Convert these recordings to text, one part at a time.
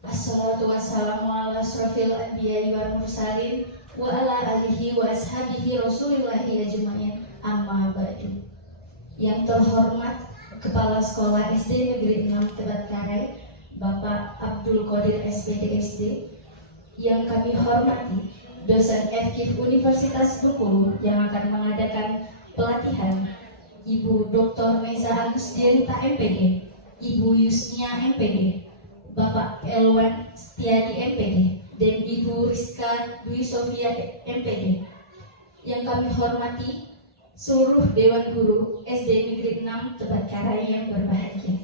Assalatu wassalamu ala asrofil anbiya'i wal mursalin wa ala alihi wa ashabihi rasulillahi ajma'in, amma ba'du. Yang terhormat Kepala Sekolah SD Negeri 6 Tebatkarai, Bapak Abdul Qadir SPDSD. Yang kami hormati dosen FKIP Universitas Bengkulu yang akan mengadakan pelatihan, Ibu Dr. Meza Agustinita MPD, Ibu Yusnia MPD, Bapak Elwan Setiadi MPD, dan Ibu Rizka Dwi Sofia MPD. Yang kami hormati seluruh Dewan Guru SD Negeri 6 Tebatkarai yang berbahagia.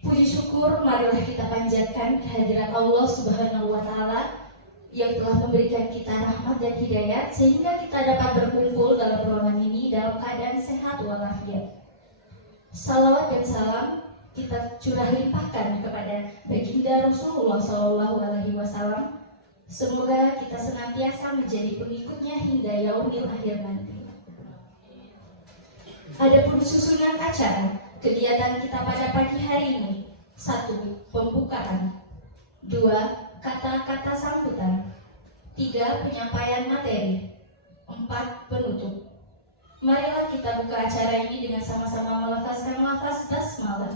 Puji syukur marilah kita panjatkan kehadirat Allah Subhanahu wa Ta'ala yang telah memberikan kita rahmat dan hidayat sehingga kita dapat berkumpul dalam ruangan ini dalam keadaan sehat walafiat. Salawat dan salam kita curah limpahkan kepada baginda Rasulullah SAW. Semoga kita senantiasa menjadi pengikutnya hingga yaumil akhir nanti. Adapun susunan acara kegiatan kita pada pagi hari ini: 1. Pembukaan, 2. Kata-kata sambutan, 3. Penyampaian materi, 4. Penutup. Marilah kita buka acara ini dengan sama-sama melafazkan lafaz basmalah.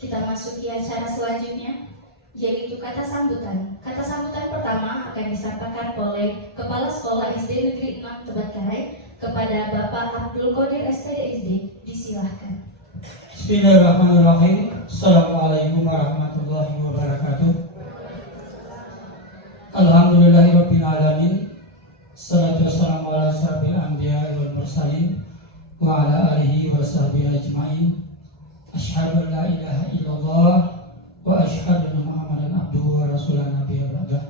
Kita masuki acara selanjutnya, yaitu kata sambutan. Kata sambutan pertama akan disampaikan oleh Kepala Sekolah SD Negeri 6 Tebatkarai kepada Bapak Abdul Qadir SPDSD. Disilahkan. Bismillahirrahmanirrahim. Assalamualaikum warahmatullahi wabarakatuh. Alhamdulillahirabbil alamin. Salatu wassalamu ala asyrofil anbiya'i wal mursalin wa ala alihi wa sahbihi ajma'in. Asyhadu an la ilaha illallah wa asyhadu anna Muhammadan abduhu wa rasuluhu nabiyyu ba'da.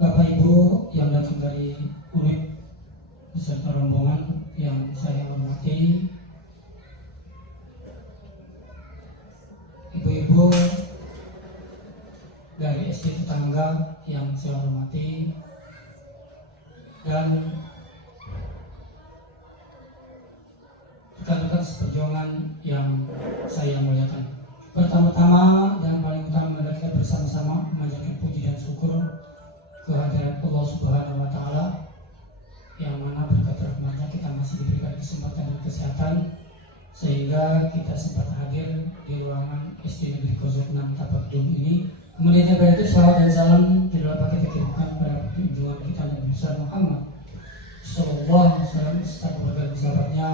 Bapak Ibu yang datang dari UNIP beserta rombongan yang saya hormati, ibu-ibu dari SD tetangga yang saya hormati, dan rekan-rekan seperjuangan yang saya muliakan. Pertama-tama dan paling utama adalah kita bersama-sama memanjatkan puji dan syukur kehadirat Allah Subhanahu wa Ta'ala, yang mana berkat rahmatnya kita masih diberikan kesempatan dan kesehatan sehingga kita sempat hadir di ruangan SD Negeri 06 Tapak Dum ini. Kemudian daripada itu salawat dan salam tidak dapat kita kirimkan pada junjungan kita Nabi besar Muhammad Sallallahu Alaihi Wasallam serta keluarga sahabatnya,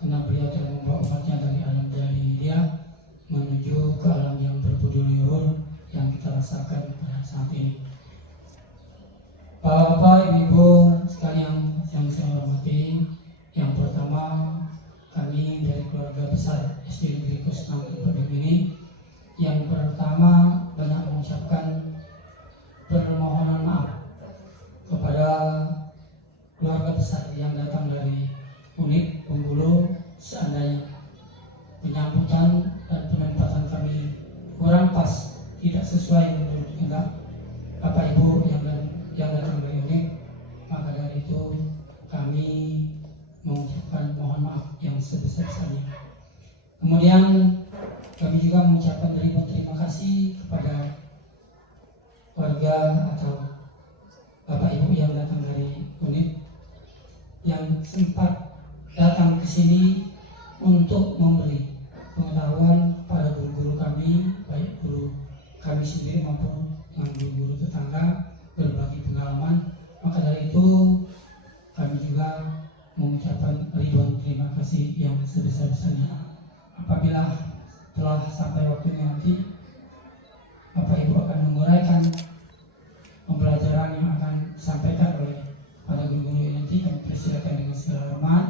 karena beliau telah membawa umatnya dari alam jahiliyah menuju ke alam yang berbudi luhur yang kita rasakan pada saat ini. Bapak, Ibu sekalian yang saya hormati, yang pertama kami dari keluarga besar SD Negeri 06 Tapak Dum ini, yang pertama banyak mengucapkan permohonan maaf kepada keluarga besar yang datang dari UNIP Bengkulu seandainya penyambutan dan penempatan kami kurang pas, tidak sesuai menurut kehendak Bapak Ibu yang datang dari UNIP. Maka dari itu kami mengucapkan mohon maaf yang sebesar-besarnya. Kemudian kami juga mengucapkan terima kasih kepada warga atau Bapak Ibu yang datang dari UNIP yang sempat datang ke sini untuk memberi pengetahuan pada guru-guru kami, baik guru kami sendiri maupun dengan guru-guru tetangga, berbagi pengalaman. Maka dari itu kami juga mengucapkan ribuan terima kasih yang sebesar-besarnya. Apabila telah sampai waktunya nanti, Bapak Ibu akan menguraikan pembelajaran yang akan disampaikan oleh para guru-guru ini. Nanti kami persilakan dengan segala hormat.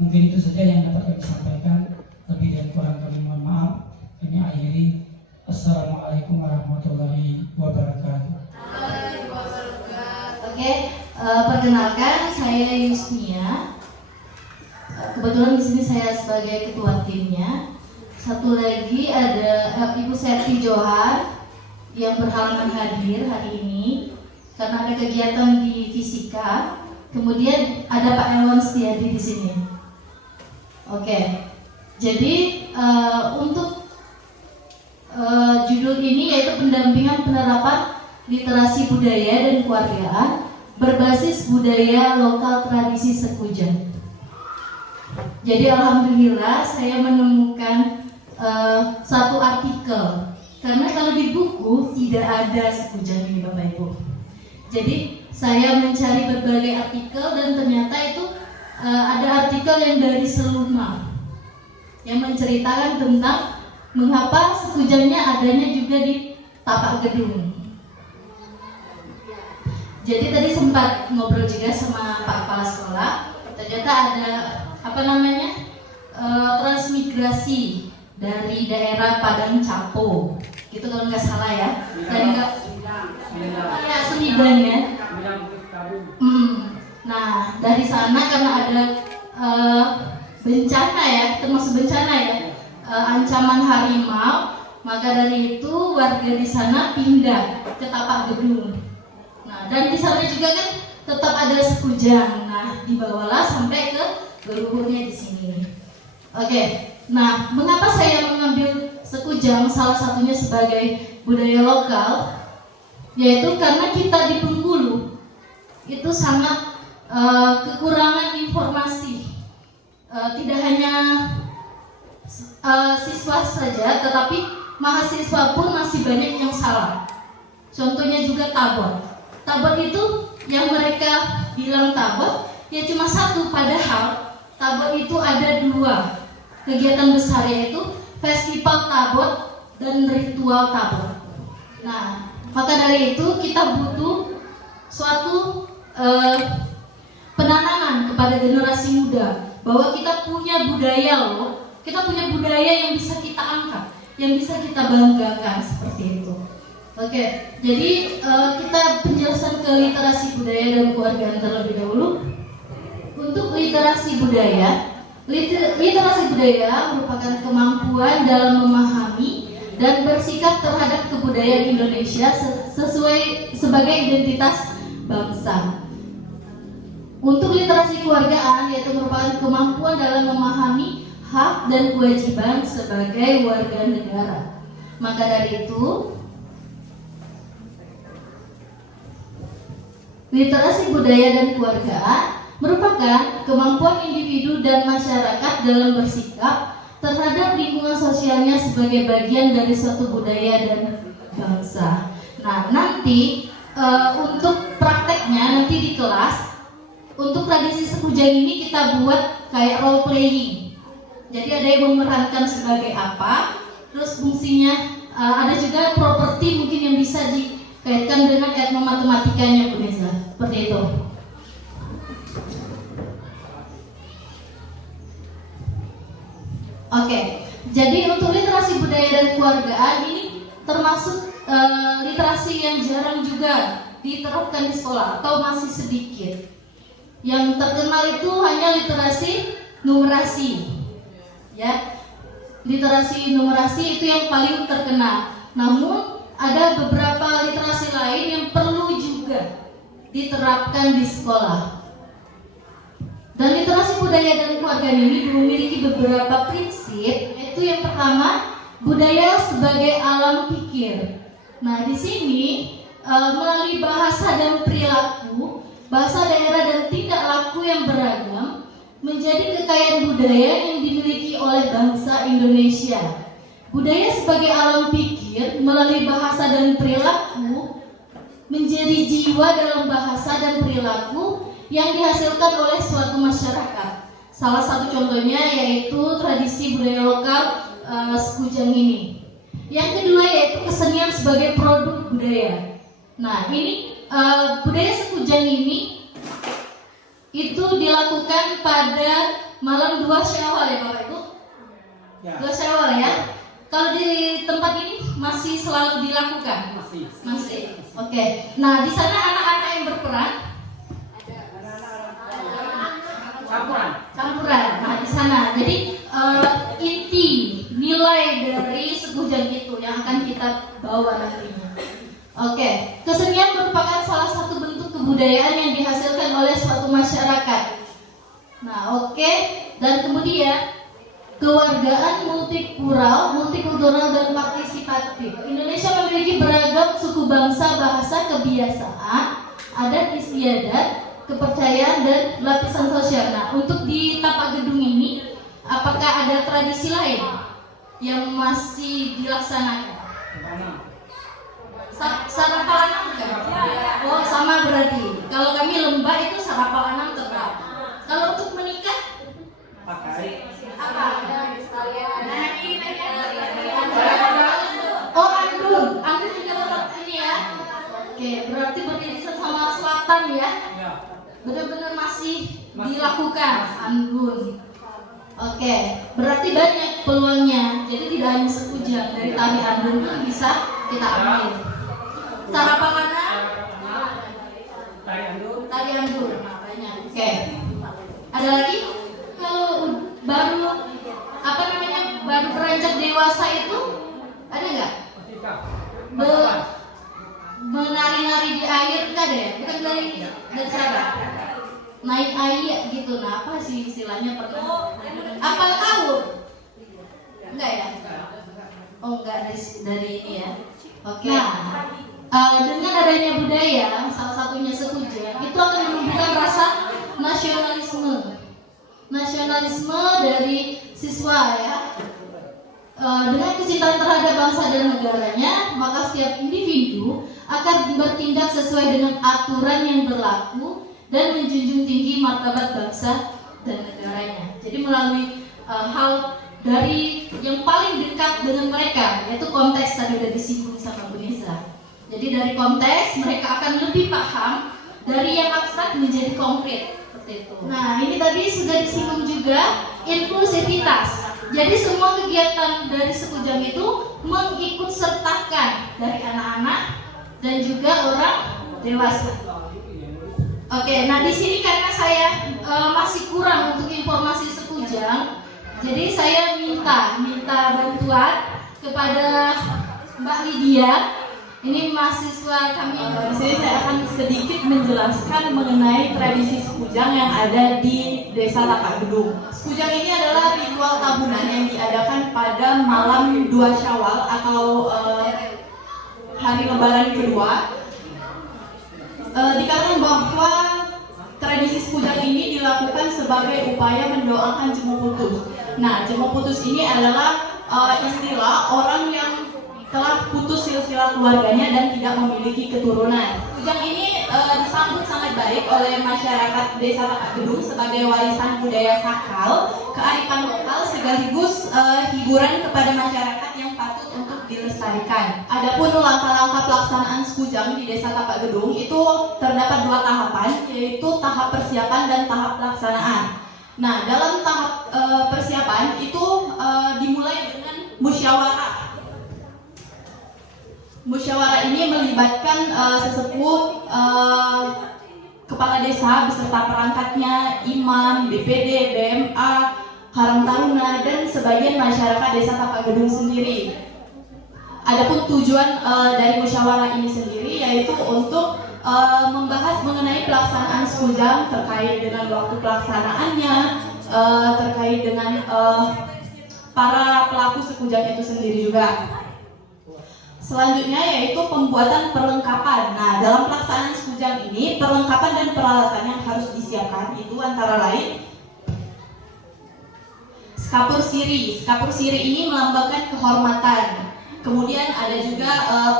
Mungkin itu saja yang dapat kami sampaikan. Lebih dan kurang kami mohon maaf. Kami akhiri. Assalamualaikum warahmatullahi wabarakatuh. Oke, perkenalkan saya Yusnia. Kebetulan di sini saya sebagai ketua timnya. Satu lagi ada Ibu Serti Johar yang berhalangan hadir hari ini karena ada kegiatan di fisika. Kemudian ada Pak Elwan Setiadi di sini. Oke. Jadi untuk judul ini yaitu pendampingan penerapan literasi budaya dan keluargaan berbasis budaya lokal tradisi Sekujang. Jadi alhamdulillah saya menemukan satu artikel, karena kalau di buku tidak ada Sekujang ini Bapak Ibu. Jadi saya mencari berbagai artikel dan ternyata itu ada artikel yang dari Seluma yang menceritakan tentang mengapa Sekujangnya adanya juga di tapak gedung. Jadi tadi sempat ngobrol juga sama Pak Kepala Sekolah, ternyata ada transmigrasi dari daerah Padang Capo, gitu kalau nggak salah ya. Dan nggak ya Sumedang ya. Nah dari sana karena ada bencana ya, termasuk bencana ya, ancaman harimau, maka dari itu warga di sana pindah ke tapak gedung. Nah dan di sana juga kan tetap ada Sekujang. Nah dibawalah sampai ke leluhurnya di sini. Oke. Nah mengapa saya mengambil Sekujang salah satunya sebagai budaya lokal? Yaitu karena kita di Bengkulu itu sangat kekurangan informasi. Tidak hanya siswa saja, tetapi mahasiswa pun masih banyak yang salah. Contohnya juga tabot. Tabot itu yang mereka bilang tabot ya cuma satu, padahal tabot itu ada dua kegiatan besar, yaitu festival tabot dan ritual tabot. Nah maka dari itu kita butuh suatu penanaman kepada generasi muda bahwa kita punya budaya loh, kita punya budaya yang bisa kita angkat, yang bisa kita banggakan seperti itu. Oke, jadi kita penjelasan ke literasi budaya dan keluargaan terlebih dahulu. Untuk literasi budaya merupakan kemampuan dalam memahami dan bersikap terhadap kebudayaan Indonesia sebagai identitas bangsa. Untuk literasi keluargaan yaitu merupakan kemampuan dalam memahami hak dan kewajiban sebagai warga negara. Maka dari itu, literasi budaya dan keluargaan merupakan kemampuan individu dan masyarakat dalam bersikap terhadap lingkungan sosialnya sebagai bagian dari suatu budaya dan bangsa. Nah, nanti untuk prakteknya nanti di kelas, untuk tradisi Sekujang ini kita buat kayak role playing. Jadi ada yang memerankan sebagai apa, terus fungsinya ada juga properti mungkin yang bisa dikaitkan dengan etnomatematikanya Bu Neza. Seperti itu. Oke, jadi untuk literasi budaya dan keluargaan ini termasuk literasi yang jarang juga diterapkan di sekolah atau masih sedikit. Yang terkenal itu hanya literasi numerasi, ya. Literasi numerasi itu yang paling terkenal. Namun ada beberapa literasi lain yang perlu juga diterapkan di sekolah. Dan literasi budaya dan keluarga ini memiliki beberapa prinsip, yaitu yang pertama, budaya sebagai alam pikir. Nah, di sini melalui bahasa dan perilaku, bahasa daerah dan tingkah laku yang beragam menjadi kekayaan budaya yang dimiliki oleh bangsa Indonesia. Budaya sebagai alam pikir melalui bahasa dan perilaku menjadi jiwa dalam bahasa dan perilaku yang dihasilkan oleh suatu masyarakat. Salah satu contohnya yaitu tradisi budaya lokal Sekujang ini. Yang kedua yaitu kesenian sebagai produk budaya. Nah ini budaya Sekujang ini itu dilakukan pada malam 2 Syawal ya Bapak Ibu? Ya. 2 Syawal ya? Kalau di tempat ini masih selalu dilakukan? Masih. Oke. Nah di sana anak-anak yang berperan? Campuran. Nah di sana. Jadi inti nilai dari Sekujang itu yang akan kita bawa nantinya. Oke. Kesenian merupakan salah satu bentuk kebudayaan yang dihasilkan oleh suatu masyarakat. Nah, dan kemudian kewargaan multikultural dan partisipatif. Indonesia memiliki beragam suku bangsa, bahasa, kebiasaan, adat istiadat, kepercayaan, dan lapisan sosial. Nah, untuk di Tapak Gedung ini, apakah ada tradisi lain yang masih dilaksanakan? Sarapalanam kan? Oh, sama berarti. Kalau kami lembah itu sarapalanam tetap. Kalau untuk menikah? Apa? Oh, andun. Andun juga tetap ini ya. Oke, berarti beririsan sama selatan ya. Benar-benar masih dilakukan andun. Oke, berarti banyak peluangnya. Jadi tidak hanya sekujang, dari tari andun pun bisa kita ambil. Sarapalanam, tari andun. Nah, banyak. Oke. Ada lagi? Kalau baru baru beranjak dewasa itu ada nggak? Menari-nari di air kan ya? Bukan dari sana. Naik air gitu. Nah, apa sih istilahnya pernah? Apal tahu? Enggak ya? Oh, enggak dari ini ya. Oke. Nah, dengan adanya budaya, salah satunya sekujang, itu akan menumbuhkan rasa nasionalisme dari siswa ya. Dengan kecintaan terhadap bangsa dan negaranya, maka setiap individu akan bertindak sesuai dengan aturan yang berlaku dan menjunjung tinggi martabat bangsa dan negaranya. Jadi melalui hal dari yang paling dekat dengan mereka, yaitu konteks tadi udah disinggung sama Bu Nisa. Jadi dari konteks mereka akan lebih paham dari yang abstrak menjadi konkret seperti itu. Nah, ini tadi sudah disinggung juga inklusivitas. Jadi semua kegiatan dari sekujang itu mengikut sertakan dari anak-anak dan juga orang dewasa. Oke, nah di sini karena saya masih kurang untuk informasi sekujang, jadi saya minta bantuan kepada Mbak Lydia. Ini mahasiswa kami. Di sini saya akan sedikit menjelaskan mengenai tradisi sekujang yang ada di Desa Tapak Gedung. Sekujang ini adalah ritual tahunan yang diadakan pada malam 2 Syawal atau hari Lebaran kedua. Dikatakan bahwa tradisi sekujang ini dilakukan sebagai upaya mendoakan jemu putus. Nah, jemu putus ini adalah istilah orang yang telah putus silsilah keluarganya dan tidak memiliki keturunan. Sekujang ini disambut sangat baik oleh masyarakat Desa Tapak Gedung sebagai warisan budaya sakral, kearifan lokal sekaligus hiburan kepada masyarakat yang patut untuk dilestarikan. Adapun langkah-langkah pelaksanaan sekujang di Desa Tapak Gedung itu terdapat 2 tahapan, yaitu tahap persiapan dan tahap pelaksanaan. Nah, dalam tahap persiapan itu dimulai dengan musyawarah. Musyawarah ini melibatkan sesepuh, kepala desa beserta perangkatnya, imam, BPD, BMA, Karang Taruna, dan sebagian masyarakat Desa Tapak Gedung sendiri. Adapun tujuan dari musyawarah ini sendiri yaitu untuk membahas mengenai pelaksanaan sekujang, terkait dengan waktu pelaksanaannya, terkait dengan para pelaku sekujang itu sendiri juga. Selanjutnya yaitu pembuatan perlengkapan. Nah, dalam pelaksanaan sekujang ini perlengkapan dan peralatan yang harus disiapkan itu antara lain skapur siri. Skapur siri ini melambangkan kehormatan. Kemudian ada juga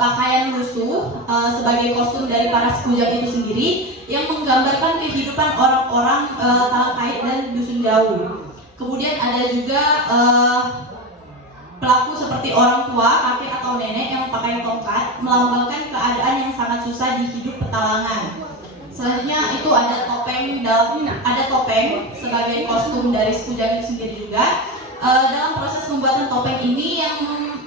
pakaian lusuh sebagai kostum dari para sekujang itu sendiri yang menggambarkan kehidupan orang-orang Talangkait dan dusun jauh. Kemudian ada juga pelaku seperti orang tua, kakek atau nenek yang pakai tongkat melambangkan keadaan yang sangat susah di hidup petualangan. Selanjutnya itu ada topeng sebagai kostum dari sekujang itu sendiri juga. Dalam proses pembuatan topeng ini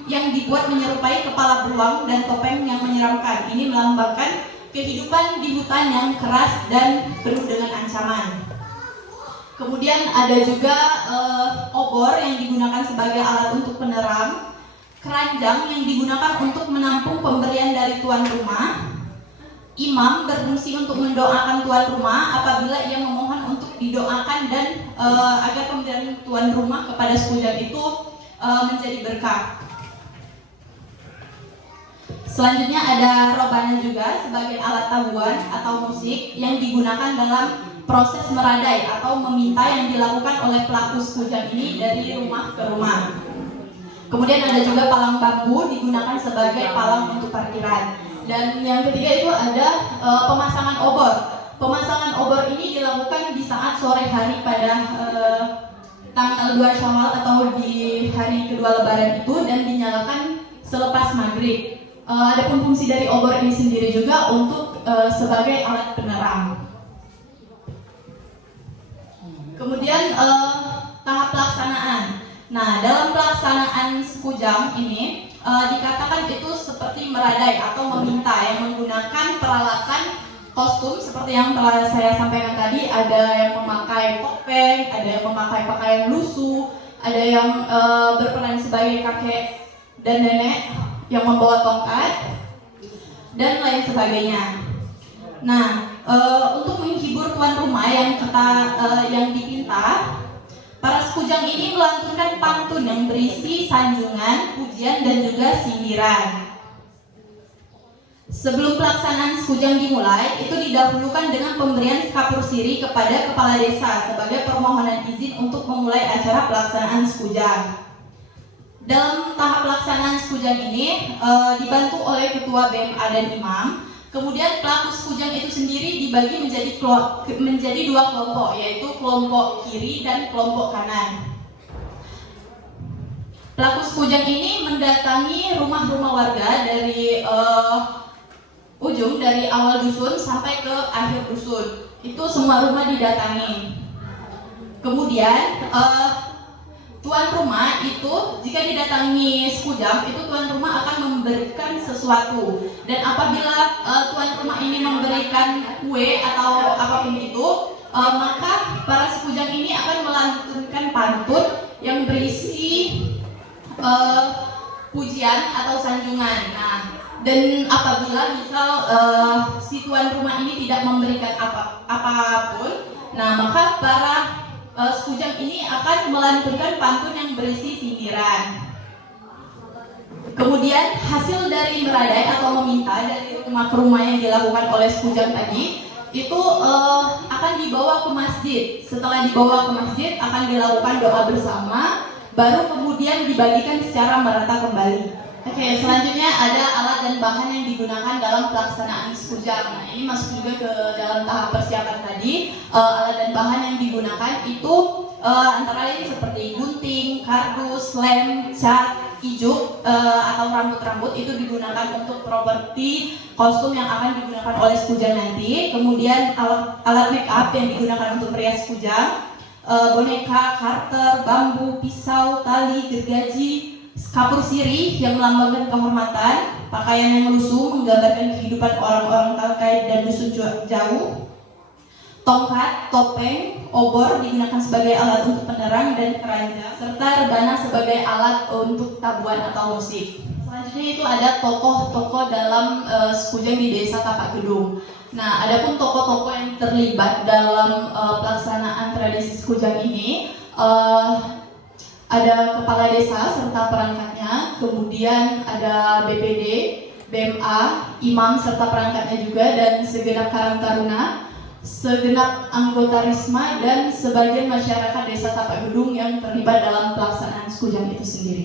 yang dibuat menyerupai kepala beruang dan topeng yang menyeramkan. Ini melambangkan kehidupan di hutan yang keras dan penuh dengan ancaman. Kemudian ada juga obor yang digunakan sebagai alat untuk penerang, keranjang yang digunakan untuk menampung pemberian dari tuan rumah, imam berfungsi untuk mendoakan tuan rumah apabila ia memohon untuk didoakan dan agar pemberian tuan rumah kepada sekujang itu menjadi berkah. Selanjutnya ada robana juga sebagai alat tabuhan atau musik yang digunakan dalam proses meradai atau meminta yang dilakukan oleh pelaku sekujang ini dari rumah ke rumah. Kemudian ada juga palang bambu digunakan sebagai palang untuk parkiran. Dan yang ketiga itu ada pemasangan obor. Pemasangan obor ini dilakukan di saat sore hari pada tanggal 2 Syawal atau di hari kedua Lebaran itu dan dinyalakan selepas maghrib. Adapun fungsi dari obor ini sendiri juga untuk sebagai alat penerang. Kemudian tahap pelaksanaan. Nah, dalam pelaksanaan sekujang ini dikatakan itu seperti meradai atau meminta yang menggunakan peralatan kostum seperti yang telah saya sampaikan tadi. Ada yang memakai topeng, ada yang memakai pakaian lusuh, ada yang berperan sebagai kakek dan nenek yang membawa tongkat dan lain sebagainya. Nah, untuk menghibur tuan rumah yang dipinta, para sekujang ini melantunkan pantun yang berisi sanjungan, pujian dan juga sindiran. Sebelum pelaksanaan sekujang dimulai, itu didahulukan dengan pemberian kapur siri kepada kepala desa sebagai permohonan izin untuk memulai acara pelaksanaan sekujang. Dalam tahap pelaksanaan sekujang ini dibantu oleh ketua BMA dan imam. Kemudian pelaku sekujang itu sendiri dibagi menjadi dua kelompok, yaitu kelompok kiri dan kelompok kanan. Pelaku sekujang ini mendatangi rumah-rumah warga dari ujung, dari awal dusun sampai ke akhir dusun. Itu semua rumah didatangi. Kemudian tuan rumah itu jika didatangi sekujang itu tuan rumah akan memberikan sesuatu, dan apabila tuan rumah ini memberikan kue atau apapun itu, maka para sekujang ini akan melantunkan pantun yang berisi pujian atau sanjungan. Nah, dan apabila misal si tuan rumah ini tidak memberikan apapun, nah maka para sekujang ini akan melantunkan pantun yang berisi sindiran. Kemudian hasil dari meradai atau meminta dari rumah ke rumah yang dilakukan oleh sekujang tadi itu akan dibawa ke masjid. Setelah dibawa ke masjid akan dilakukan doa bersama, baru kemudian dibagikan secara merata kembali. Oke, selanjutnya ada alat dan bahan yang digunakan dalam pelaksanaan sekujang. Nah, ini masuk juga ke dalam tahap persiapan tadi. Alat dan bahan yang digunakan itu antara lain seperti gunting, kardus, lem, cat, ijuk, atau rambut-rambut itu digunakan untuk properti kostum yang akan digunakan oleh sekujang nanti. Kemudian alat make up yang digunakan untuk merias sekujang, boneka, karter, bambu, pisau, tali, gergaji, kapur sirih yang melambangkan kehormatan, pakaian yang lusuh menggambarkan kehidupan orang-orang terkait dan dusun jauh, tongkat, topeng, obor digunakan sebagai alat untuk penerang dan keranjang, serta rebana sebagai alat untuk tabuhan atau musik. Selanjutnya itu ada tokoh-tokoh dalam sekujang di Desa Tapak Gedung. Nah, adapun tokoh-tokoh yang terlibat dalam pelaksanaan tradisi sekujang ini, ada kepala desa serta perangkatnya, kemudian ada BPD, BMA, imam serta perangkatnya juga, dan segenap karang taruna, segenap anggota Risma, dan sebagian masyarakat Desa Tapak Gedung yang terlibat dalam pelaksanaan sekujang itu sendiri.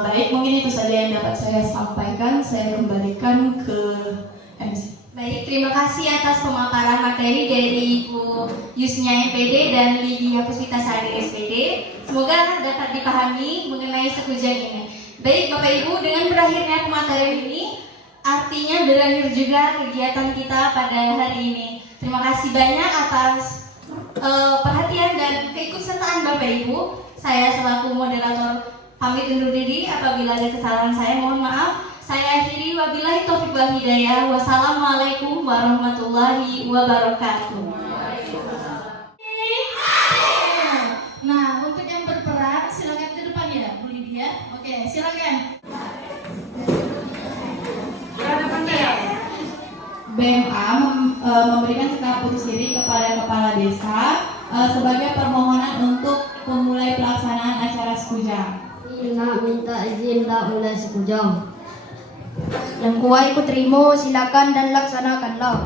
Baik, mungkin itu saja yang dapat saya sampaikan. Saya kembalikan ke MC. Baik, terima kasih atas pemaparan materi dari Ibu Yusnia MPD dan Lydia Puspitasari SPD. Semoga dapat dipahami mengenai sekujang ini. Baik Bapak Ibu, dengan berakhirnya pemaparan ini, artinya berakhir juga kegiatan kita pada hari ini. Terima kasih banyak atas perhatian dan keikutsertaan Bapak Ibu. Saya selaku moderator pamit undur diri. Apabila ada kesalahan saya mohon maaf. Saya akhiri, wabillahi taufiq wal hidayah. Wassalamualaikum warahmatullahi wabarakatuh. Nah, untuk yang berperan silakan ke depan ya, Bu Lydia. Oke, silakan. BMA memberikan sikap putus iri kepada kepala desa sebagai permohonan untuk memulai pelaksanaan acara sekujang. Ina minta izin tak mulai sekujang. Yang kuat ikut terima, silakan dan laksanakanlah.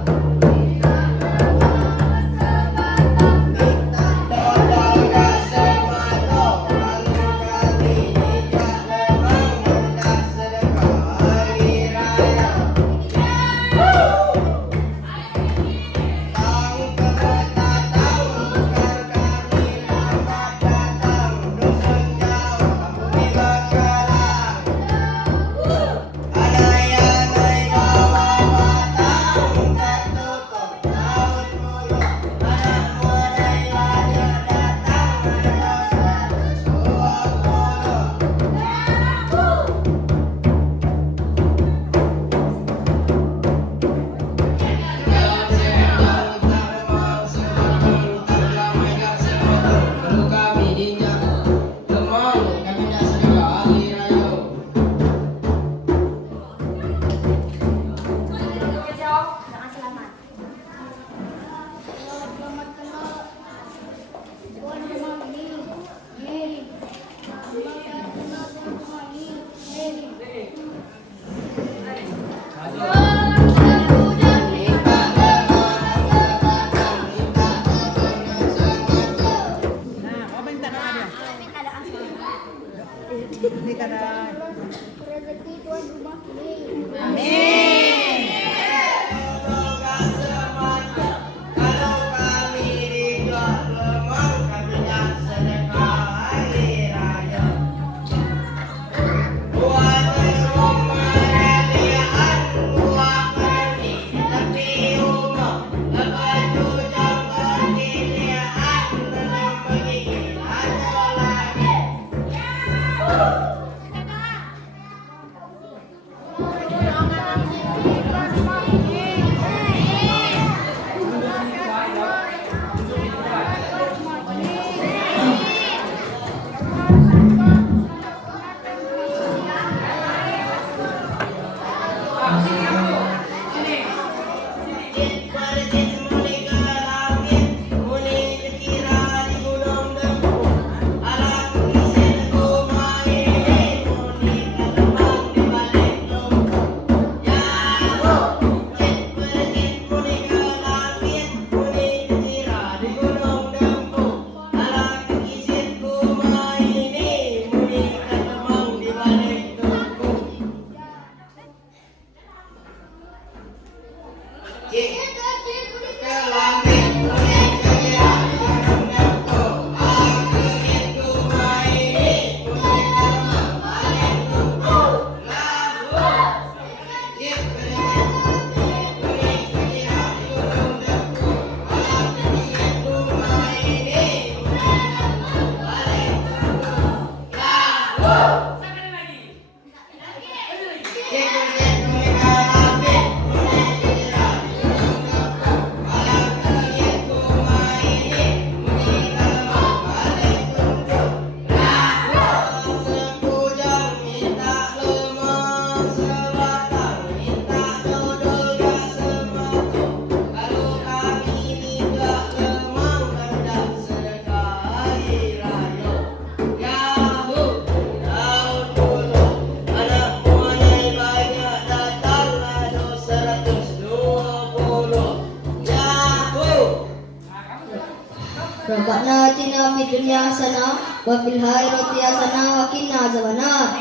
Rabbana atina fid dunya hasanah wa fil akhirati hasanah wa qina azabannar.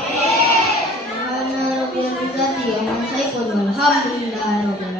Subhana rabbiyal izzati amma yasifun walhamdulillahi rabbil alamin.